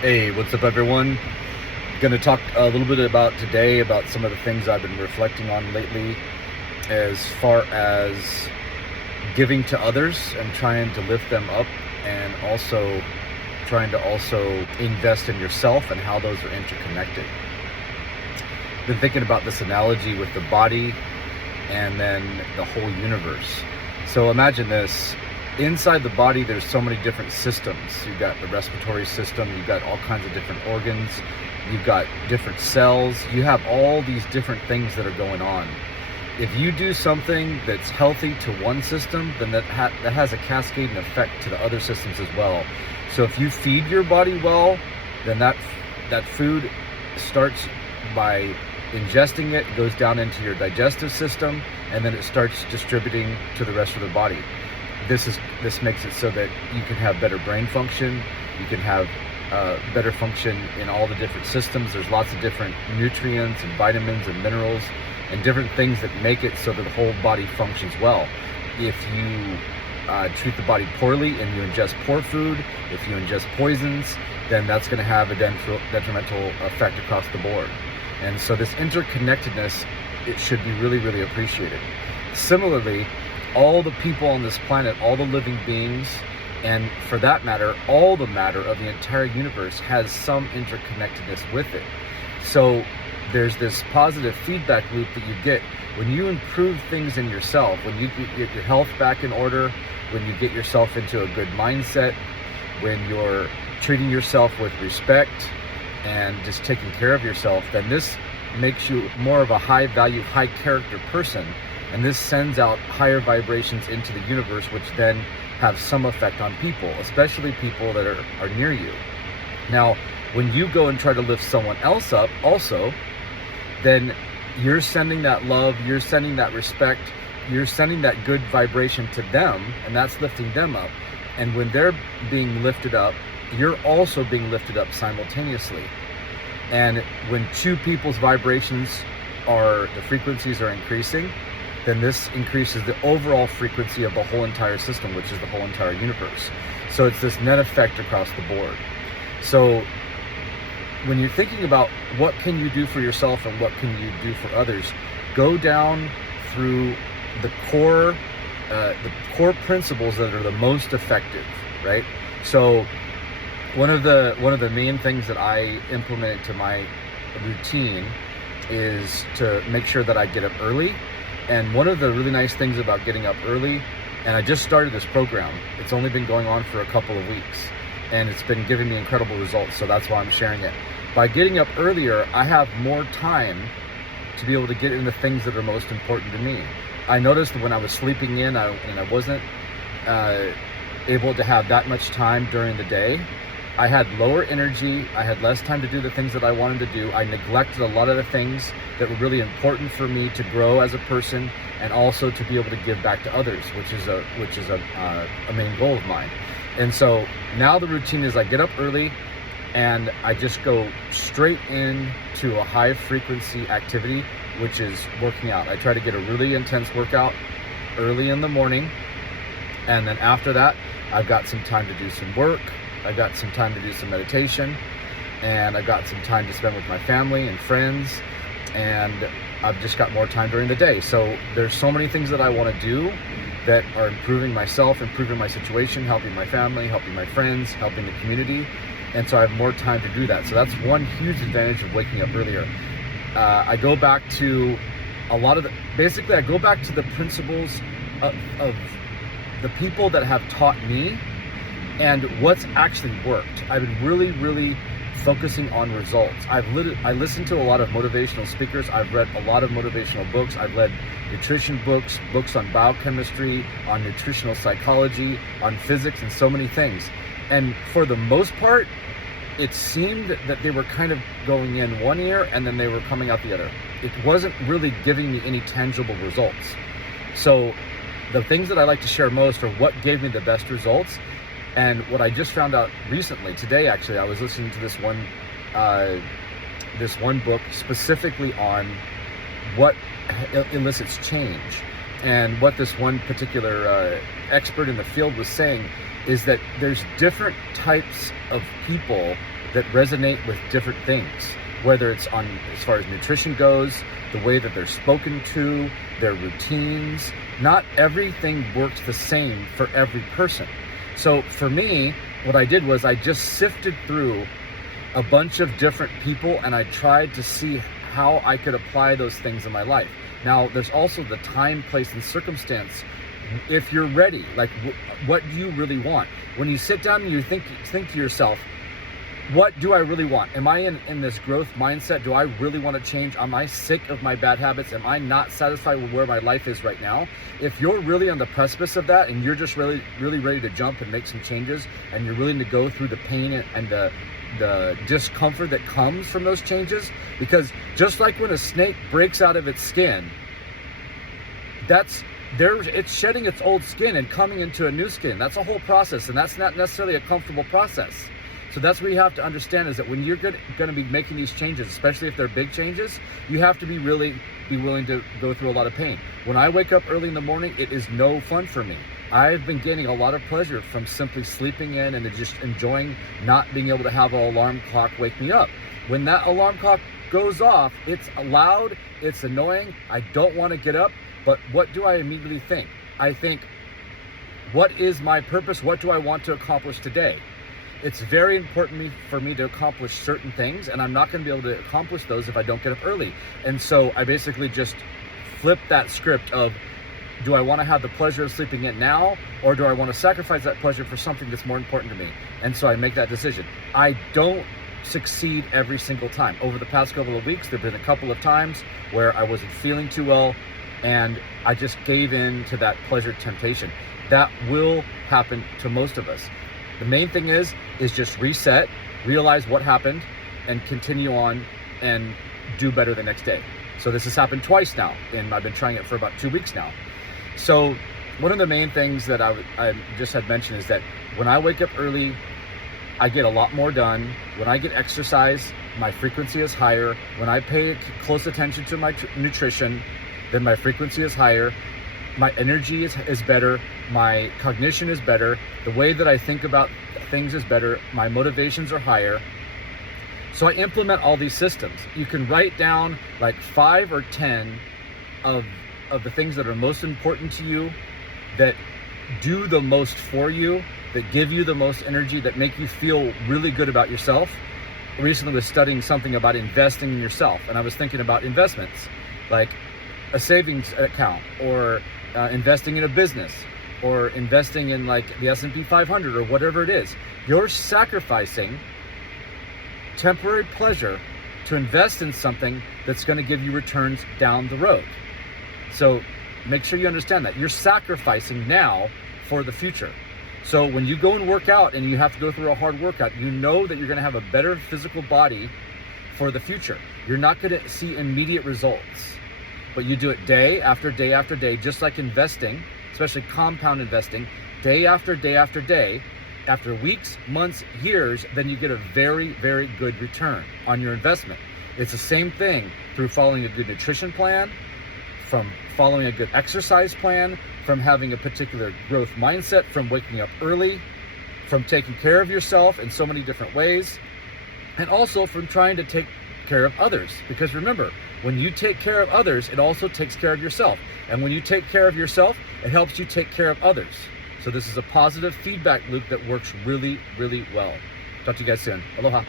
Hey, what's up, everyone? Going to talk a little bit about today about some of the things I've been reflecting on lately as far as giving to others and trying to lift them up, and also trying to invest in yourself and how those are interconnected. Been thinking about this analogy with the body and then the whole universe. So imagine this. Inside the body, there's so many different systems. You've got the respiratory system, you've got all kinds of different organs, you've got different cells, you have all these different things that are going on. If you do something that's healthy to one system, then that has a cascading effect to the other systems as well. So if you feed your body well, then that food starts by ingesting it, goes down into your digestive system, and then it starts distributing to the rest of the body. This makes it so that you can have better brain function, you can have better function in all the different systems. There's lots of different nutrients and vitamins and minerals and different things that make it so that the whole body functions well. If you treat the body poorly and you ingest poor food, if you ingest poisons, then that's going to have a detrimental effect across the board. And so this interconnectedness, it should be really, really appreciated. Similarly, all the people on this planet, all the living beings, and for that matter, all the matter of the entire universe has some interconnectedness with it. So there's this positive feedback loop that you get when you improve things in yourself, when you get your health back in order, when you get yourself into a good mindset, when you're treating yourself with respect and just taking care of yourself, then this makes you more of a high value, high character person. And this sends out higher vibrations into the universe, which then have some effect on people, especially people that are near you. Now, when you go and try to lift someone else up also, then you're sending that love, you're sending that respect, you're sending that good vibration to them, and that's lifting them up. And when they're being lifted up, you're also being lifted up simultaneously. And when two people's vibrations the frequencies are increasing, then this increases the overall frequency of the whole entire system, which is the whole entire universe. So it's this net effect across the board. So when you're thinking about what can you do for yourself and what can you do for others, go down through the core principles that are the most effective, right? So one of the main things that I implement into my routine is to make sure that I get up early. And one of the really nice things about getting up early, and I just started this program, it's only been going on for a couple of weeks, and it's been giving me incredible results, so that's why I'm sharing it. By getting up earlier, I have more time to be able to get into things that are most important to me. I noticed that when I was sleeping in and I wasn't able to have that much time during the day, I had lower energy, I had less time to do the things that I wanted to do. I neglected a lot of the things that were really important for me to grow as a person, and also to be able to give back to others, which is a main goal of mine. And so now the routine is I get up early and I just go straight into a high frequency activity, which is working out. I try to get a really intense workout early in the morning, and then after that, I've got some time to do some work, I got some time to do some meditation, and I got some time to spend with my family and friends, and I've just got more time during the day. So there's so many things that I want to do that are improving myself, improving my situation, helping my family, helping my friends, helping the community, and so I have more time to do that. So that's one huge advantage of waking up earlier. I go back to I go back to the principles of the people that have taught me and what's actually worked. I've been really, really focusing on results. I listen to a lot of motivational speakers. I've read a lot of motivational books. I've read nutrition books on biochemistry, on nutritional psychology, on physics, and so many things. And for the most part, it seemed that they were kind of going in one ear and then they were coming out the other. It wasn't really giving me any tangible results. So the things that I like to share most are what gave me the best results. And what I just found out recently, today actually, I was listening to this one book specifically on what elicits change. And what this one particular expert in the field was saying is that there's different types of people that resonate with different things, whether it's on as far as nutrition goes, the way that they're spoken to, their routines. Not everything works the same for every person. So for me, what I did was I just sifted through a bunch of different people, and I tried to see how I could apply those things in my life. Now, there's also the time, place, and circumstance. If you're ready, like what do you really want? When you sit down and you think to yourself, what do I really want? Am I in this growth mindset? Do I really want to change? Am I sick of my bad habits? Am I not satisfied with where my life is right now? If you're really on the precipice of that, and you're just really ready to jump and make some changes, and you're willing to go through the pain and the discomfort that comes from those changes, because just like when a snake breaks out of its skin, it's shedding its old skin and coming into a new skin. That's a whole process, and that's not necessarily a comfortable process. So that's what you have to understand, is that when you're going to be making these changes, especially if they're big changes, you have to be willing to go through a lot of pain. When I wake up early in the morning, it is no fun for me. I've been gaining a lot of pleasure from simply sleeping in and just enjoying not being able to have an alarm clock wake me up. When that alarm clock goes off, it's loud, it's annoying, I don't want to get up, but what do I immediately think? I think, what is my purpose? What do I want to accomplish today? It's very important for me to accomplish certain things, and I'm not going to be able to accomplish those if I don't get up early. And so I basically just flip that script of, do I want to have the pleasure of sleeping in now, or do I want to sacrifice that pleasure for something that's more important to me? And so I make that decision. I don't succeed every single time. Over the past couple of weeks, there have been a couple of times where I wasn't feeling too well, and I just gave in to that pleasure temptation. That will happen to most of us. The main thing is just reset, realize what happened, and continue on and do better the next day. So this has happened twice now, and I've been trying it for about 2 weeks now. So one of the main things that I just had mentioned is that when I wake up early, I get a lot more done. When I get exercise, my frequency is higher. When I pay close attention to my nutrition, then my frequency is higher. My energy is better. My cognition is better. The way that I think about things is better. My motivations are higher. So I implement all these systems. You can write down like 5 or 10 of the things that are most important to you, that do the most for you, that give you the most energy, that make you feel really good about yourself. I recently was studying something about investing in yourself, and I was thinking about investments, like a savings account, or investing in a business, or investing in like the S&P 500 or whatever it is. You're sacrificing temporary pleasure to invest in something that's going to give you returns down the road. So make sure you understand that you're sacrificing now for the future. So when you go and work out and you have to go through a hard workout, you know that you're going to have a better physical body for the future. You're not going to see immediate results, but you do it day after day after day, just like investing, especially compound investing, day after day after day. After weeks, months, years, then you get a very, very good return on your investment. It's the same thing through following a good nutrition plan, from following a good exercise plan, from having a particular growth mindset, from waking up early, from taking care of yourself in so many different ways, and also from trying to take care of others. Because remember, when you take care of others, it also takes care of yourself. And when you take care of yourself, it helps you take care of others. So this is a positive feedback loop that works really, really well. Talk to you guys soon. Aloha.